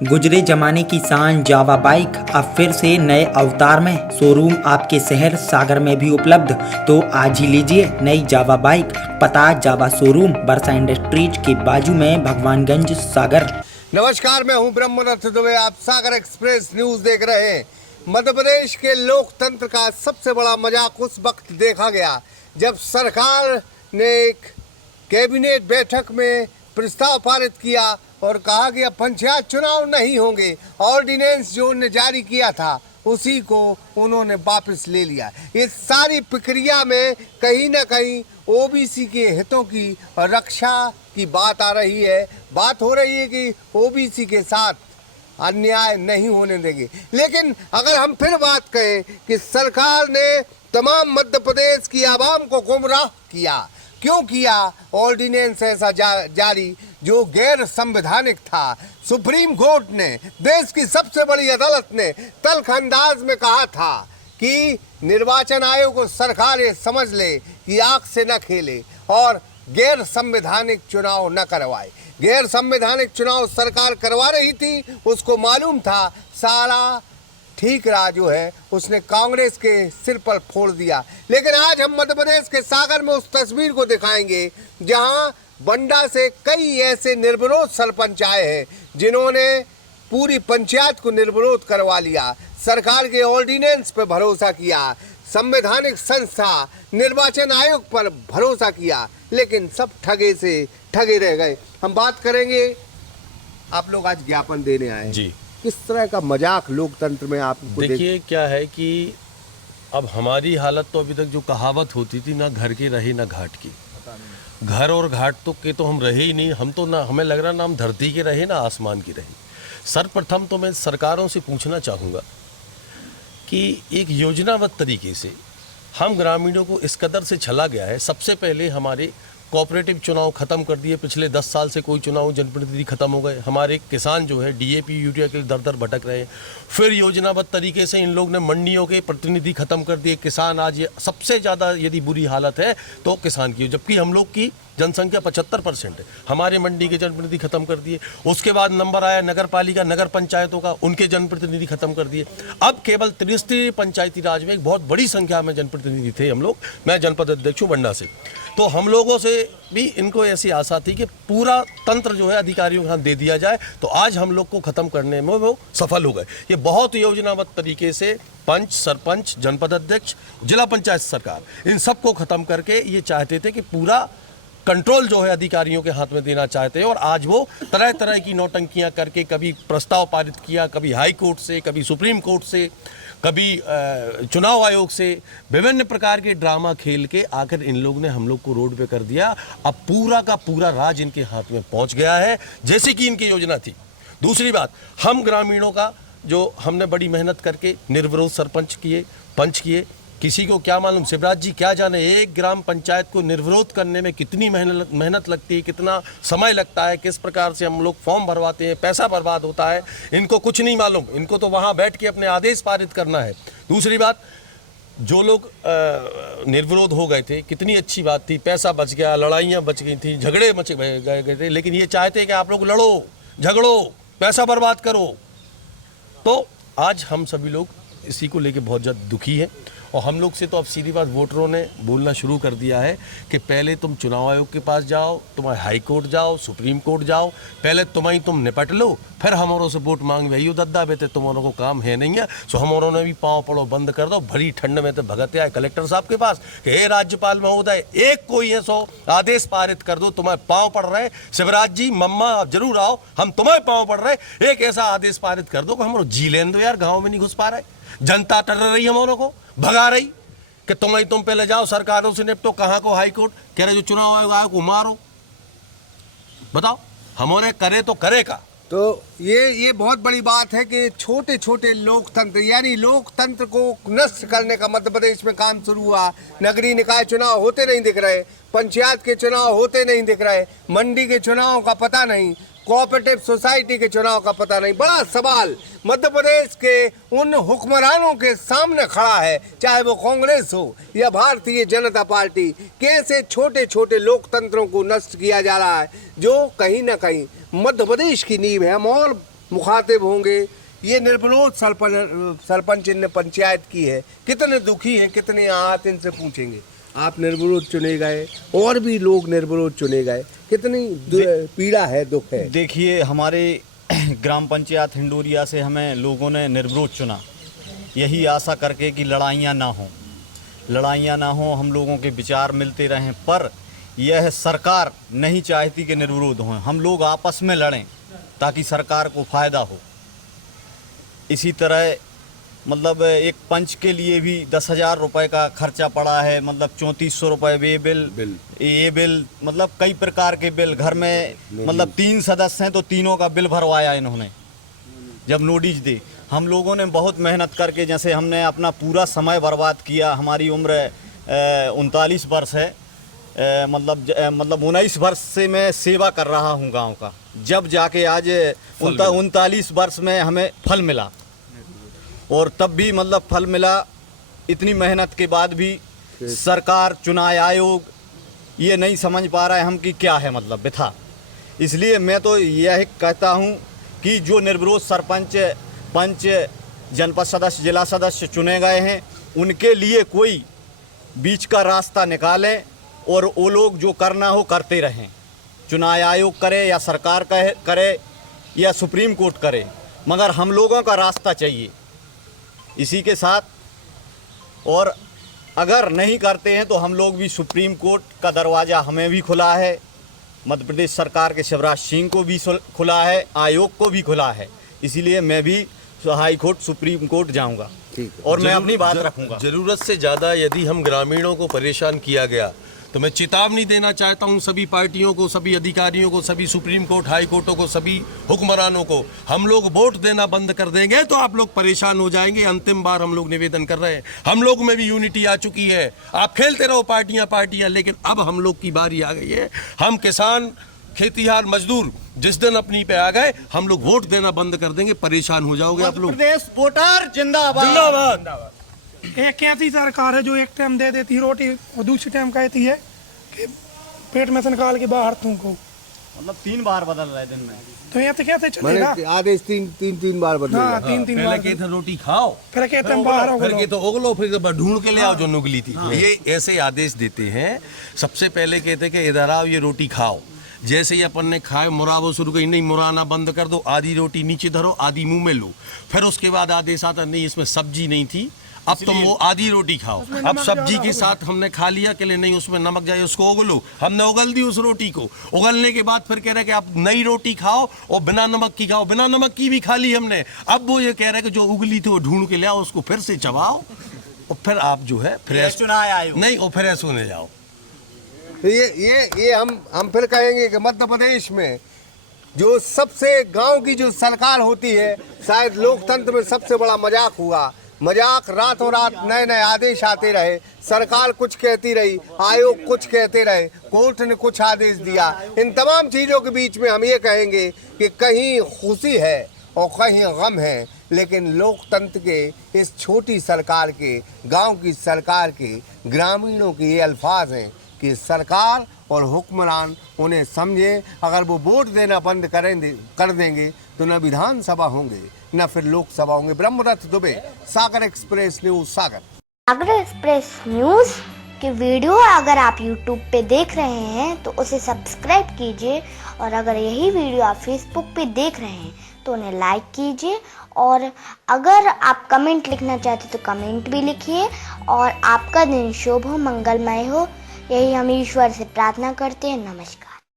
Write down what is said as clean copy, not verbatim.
गुजरे जमाने की शान जावा बाइक अब फिर से नए अवतार में। शोरूम आपके शहर सागर में भी उपलब्ध, तो आज ही लीजिए नई जावा बाइक। पता जावा शोरूम बरसा इंडस्ट्रीज के बाजू में, भगवानगंज, सागर। नमस्कार, मैं हूं ब्रह्मरथ दुबे। आप सागर एक्सप्रेस न्यूज देख रहे हैं। मध्य प्रदेश के लोकतंत्र का सबसे बड़ा मजाक उस वक्त देखा गया जब सरकार ने एक कैबिनेट बैठक में प्रस्ताव पारित किया और कहा कि अब पंचायत चुनाव नहीं होंगे। ऑर्डिनेंस जो उन्होंने जारी किया था उसी को उन्होंने वापस ले लिया। इस सारी प्रक्रिया में कहीं ना कहीं ओबीसी के हितों की रक्षा की बात आ रही है। बात हो रही है कि ओबीसी के साथ अन्याय नहीं होने देंगे। लेकिन अगर हम फिर बात करें कि सरकार ने तमाम मध्य प्रदेश की आवाम को गुमराह किया, क्यों किया? ऑर्डिनेंस ऐसा जारी जो गैर संवैधानिक था। सुप्रीम कोर्ट ने, देश की सबसे बड़ी अदालत ने तल्ख अंदाज में कहा था कि निर्वाचन आयोग को सरकार ये समझ ले कि आंख से न खेले और गैर संवैधानिक चुनाव न करवाए। गैर संवैधानिक चुनाव सरकार करवा रही थी, उसको मालूम था। सारा ठीक रहा जो है उसने कांग्रेस के सिर पर फोड़ दिया। लेकिन आज हम मध्य प्रदेश के सागर में उस तस्वीर को दिखाएंगे जहां बंडा से कई ऐसे निर्विरोध सरपंच आए हैं जिन्होंने पूरी पंचायत को निर्विरोध करवा लिया, सरकार के ऑर्डिनेंस पर भरोसा किया, संवैधानिक संस्था निर्वाचन आयोग पर भरोसा किया, लेकिन सब ठगे से ठगे रह गए। हम बात करेंगे, आप लोग आज ज्ञापन देने आए हैं जी। किस तरह का मजाक लोकतंत्र में आपको देखिए क्या है कि अब हमारी हालत तो अभी तक जो कहावत होती थी, ना घर के रहे ना घाट की। घर और घाट तो के तो हम रहे ही नहीं। हम तो ना, हमें लग रहा ना हम धरती के रहे ना आसमान की रहे। सर्वप्रथम तो मैं सरकारों से पूछना चाहूँगा कि एक योजनाबद्ध तरीके से हम ग्रामीणों को इस कदर से छला गया है। सबसे पहले हमारे कोऑपरेटिव चुनाव ख़त्म कर दिए। पिछले 10 साल से कोई चुनाव जनप्रतिनिधि ख़त्म हो गए। हमारे किसान जो है डीएपी यूरिया के लिए दर दर भटक रहे हैं। फिर योजनाबद्ध तरीके से इन लोग ने मंडियों के प्रतिनिधि ख़त्म कर दिए। किसान आज ये सबसे ज़्यादा यदि बुरी हालत है तो किसान की, जबकि हम लोग की जनसंख्या 75% है। हमारे मंडी के जनप्रतिनिधि खत्म कर दिए। उसके बाद नंबर आया नगर पालिका, नगर पंचायतों का, उनके जनप्रतिनिधि खत्म कर दिए। अब केवल त्रिस्तरीय पंचायती राज में एक बहुत बड़ी संख्या में जनप्रतिनिधि थे हम लोग। मैं जनपद अध्यक्ष हूँ बंडा से, तो हम लोगों से भी इनको ऐसी आशा थी कि पूरा तंत्र जो है अधिकारियों के हाथ दे दिया जाए, तो आज हम लोग को खत्म करने में वो सफल हो गए। ये बहुत योजनाबद्ध तरीके से पंच, सरपंच, जनपद अध्यक्ष, जिला पंचायत सरकार, इन सबको खत्म करके ये चाहते थे कि पूरा कंट्रोल जो है अधिकारियों के हाथ में देना चाहते हैं। और आज वो तरह तरह की नौटंकियां करके कभी प्रस्ताव पारित किया, कभी हाई कोर्ट से, कभी सुप्रीम कोर्ट से, कभी चुनाव आयोग से, विभिन्न प्रकार के ड्रामा खेल के आखिर इन लोग ने हम लोग को रोड पे कर दिया। अब पूरा का पूरा राज इनके हाथ में पहुंच गया है, जैसे कि इनकी योजना थी। दूसरी बात, हम ग्रामीणों का जो हमने बड़ी मेहनत करके निर्विरोध सरपंच किए, पंच किए, किसी को क्या मालूम, शिवराज जी क्या जाने एक ग्राम पंचायत को निर्विरोध करने में कितनी मेहनत लगती है, कितना समय लगता है, किस प्रकार से हम लोग फॉर्म भरवाते हैं, पैसा बर्बाद होता है। इनको कुछ नहीं मालूम। इनको तो वहाँ बैठ के अपने आदेश पारित करना है। दूसरी बात, जो लोग निर्विरोध हो गए थे, कितनी अच्छी बात थी, पैसा बच गया, लड़ाइयाँ बच गई थी, झगड़े मच गए थे, लेकिन ये चाहते कि आप लोग लड़ो, झगड़ो, पैसा बर्बाद करो। तो आज हम सभी लोग इसी को लेके बहुत ज़्यादा दुखी हैं। और हम लोग से तो अब सीधी बात वोटरों ने बोलना शुरू कर दिया है कि पहले तुम चुनाव आयोग के पास जाओ, तुम्हारे हाई कोर्ट जाओ, सुप्रीम कोर्ट जाओ, पहले तुम निपट लो, फिर हमारों से वोट मांग भैया दद्दा बेटे, तुम्हारों को काम है नहीं है। सो हमारों ने भी पाँव पड़ो बंद कर दो। भरी ठंड में तो भगत आए कलेक्टर साहब के पास कि हे राज्यपाल महोदय, एक कोई है सो आदेश पारित कर दो, तुम्हारे पाँव पड़ रहे, शिवराज जी मम्मा आप जरूर आओ, हम तुम्हारे पाँव पड़ रहे, एक ऐसा आदेश पारित कर दो कि हमारे जी लेन दो यार, गाँव में नहीं घुस पा रहे। जनता टर रही है, हमारों को भगा रही कि तुम पहले जाओ सरकारों से निपटो। कहाँ को हाई कोर्ट कह रहे जो चुनाव आयोग को मारो। बताओ हमारे करे तो करे का। तो ये बहुत बड़ी बात है कि छोटे छोटे लोकतंत्र, यानी लोकतंत्र को नष्ट करने का मध्य प्रदेश में काम शुरू हुआ। नगरीय निकाय चुनाव होते नहीं दिख रहे, पंचायत के चुनाव होते नहीं दिख रहे, मंडी के चुनाव का पता नहीं, कोऑपरेटिव सोसाइटी के चुनाव का पता नहीं। बड़ा सवाल मध्य प्रदेश के उन हुक्मरानों के सामने खड़ा है, चाहे वो कांग्रेस हो या भारतीय जनता पार्टी। कैसे छोटे छोटे लोकतंत्रों को नष्ट किया जा रहा है, जो कहीं ना कहीं मध्य प्रदेश की नींव है। हम और मुखातिब होंगे। ये निर्विरोध सरपंच इनने पंचायत की है, कितने दुखी हैं, कितने आहत, इनसे पूछेंगे। आप निर्विरोध चुने गए, और भी लोग निर्विरोध चुने गए, कितनी पीड़ा है, दुख है। देखिए, हमारे ग्राम पंचायत हिंडोरिया से हमें लोगों ने निर्विरोध चुना, यही आशा करके कि लड़ाइयाँ ना हों, हम लोगों के विचार मिलते रहें। पर यह सरकार नहीं चाहती कि निर्विरोध हों, हम लोग आपस में लड़ें ताकि सरकार को फ़ायदा हो। इसी तरह मतलब एक पंच के लिए भी 10,000 रुपये का खर्चा पड़ा है, मतलब 3400 रुपये ये बिल मतलब कई प्रकार के बिल। घर में मतलब 3 सदस्य हैं तो तीनों का बिल भरवाया इन्होंने जब नोटिस दी। हम लोगों ने बहुत मेहनत करके, जैसे हमने अपना पूरा समय बर्बाद किया। हमारी उम्र 39 वर्ष है, मतलब 19 वर्ष से मैं सेवा कर रहा हूँ गांव का। जब जाके आज 39 वर्ष में हमें फल मिला, और तब भी मतलब फल मिला। इतनी मेहनत के बाद भी सरकार, चुनाव आयोग ये नहीं समझ पा रहा है हम कि क्या है मतलब बिथा। इसलिए मैं तो यह कहता हूँ कि जो निर्विरोध सरपंच, पंच, जनपद सदस्य, जिला सदस्य चुने गए हैं, उनके लिए कोई बीच का रास्ता निकालें और वो लोग जो करना हो करते रहें। चुनाव आयोग करे या सरकार करे या सुप्रीम कोर्ट करे, मगर हम लोगों का रास्ता चाहिए। इसी के साथ, और अगर नहीं करते हैं तो हम लोग भी, सुप्रीम कोर्ट का दरवाज़ा हमें भी खुला है, मध्य प्रदेश सरकार के शिवराज सिंह को भी खुला है, आयोग को भी खुला है। इसीलिए मैं भी हाई कोर्ट, सुप्रीम कोर्ट जाऊंगा और मैं अपनी बात रखूंगा। ज़रूरत से ज़्यादा यदि हम ग्रामीणों को परेशान किया गया तो मैं चेतावनी देना चाहता हूं सभी पार्टियों को, सभी अधिकारियों को, सभी सुप्रीम कोर्ट, हाई कोर्टों को, सभी हुक्मरानों को। हम लोग वोट देना बंद कर देंगे तो आप लोग परेशान हो जाएंगे। अंतिम बार हम लोग निवेदन कर रहे हैं। हम लोग में भी यूनिटी आ चुकी है। आप खेलते रहो पार्टियां, लेकिन अब हम लोग की बारी आ गई है। हम किसान, खेतीहार, मजदूर जिस दिन अपनी पे आ गए, हम लोग वोट देना बंद कर देंगे। परेशान हो जाओगे आप लोग। प्रदेश वोटर जिंदाबाद। एक ऐसी सरकार है जो एक टाइम दे देती है रोटी और दूसरी टाइम कहती है कि पेट में से निकाल के बाहर तुमको, मतलब 3 बार बदल रहे दिन में। तो ये तो कैसे चलेगा? आदेश तीन बार बदलेगा। हाँ, तीन पहले बार। कहते रोटी खाओ, फिर कहते हैं बाहर फिर कहते उगलो, फिर ढूंढ के ले आओ जो नुगली थी। ये ऐसे आदेश देते हैं। सबसे पहले कहते कि इधर आओ, ये रोटी खाओ। जैसे ही अपन ने खाए, मुराबो शुरू करी, नहीं मुराना बंद कर दो, आधी रोटी नीचे धरो, आधी मुंह में लो। फिर उसके बाद आदेश आता, नहीं इसमें सब्जी नहीं थी, अब तुम वो आधी रोटी खाओ। अब सब्जी के साथ हमने खा लिया कि नहीं उसमें नमक जाए, उसको उगलो। हमने उगल दी उस रोटी को। उगलने के बाद फिर कह रहे कि आप नई रोटी खाओ और बिना नमक की खाओ। बिना नमक की भी खा ली हमने। अब वो ये कह रहे कि जो उगली थी वो ढूंढ के ले आओ, उसको फिर से चबाओ और फिर आप जो है फ्रेश नहीं और फ्रेश होने जाओ। ये हम फिर कहेंगे कि मध्य प्रदेश में जो सबसे गांव की जो सरकार होती है, शायद लोकतंत्र में सबसे बड़ा मजाक हुआ। मजाक, रातों रात नए नए आदेश आते रहे, सरकार कुछ कहती रही, आयोग कुछ कहते रहे, कोर्ट ने कुछ आदेश दिया। इन तमाम चीज़ों के बीच में हम ये कहेंगे कि कहीं खुशी है और कहीं गम है, लेकिन लोकतंत्र के इस छोटी सरकार के, गांव की सरकार के, ग्रामीणों के ये अल्फाज हैं कि सरकार और हुक्मरान उन्हें समझे। अगर वो वोट देना बंद कर देंगे तो न विधानसभा होंगे न फिर लोकसभा होंगे। ब्रह्मरथ दुबे, सागर एक्सप्रेस न्यूज, सागर। सागर एक्सप्रेस न्यूज की वीडियो अगर आप YouTube पे देख रहे हैं तो उसे सब्सक्राइब कीजिए, और अगर यही वीडियो आप Facebook पे देख रहे हैं तो उन्हें लाइक कीजिए, और अगर आप कमेंट लिखना चाहते तो कमेंट भी लिखिए। और आपका दिन शुभ हो, मंगलमय हो, यही हम ईश्वर से प्रार्थना करते हैं। नमस्कार।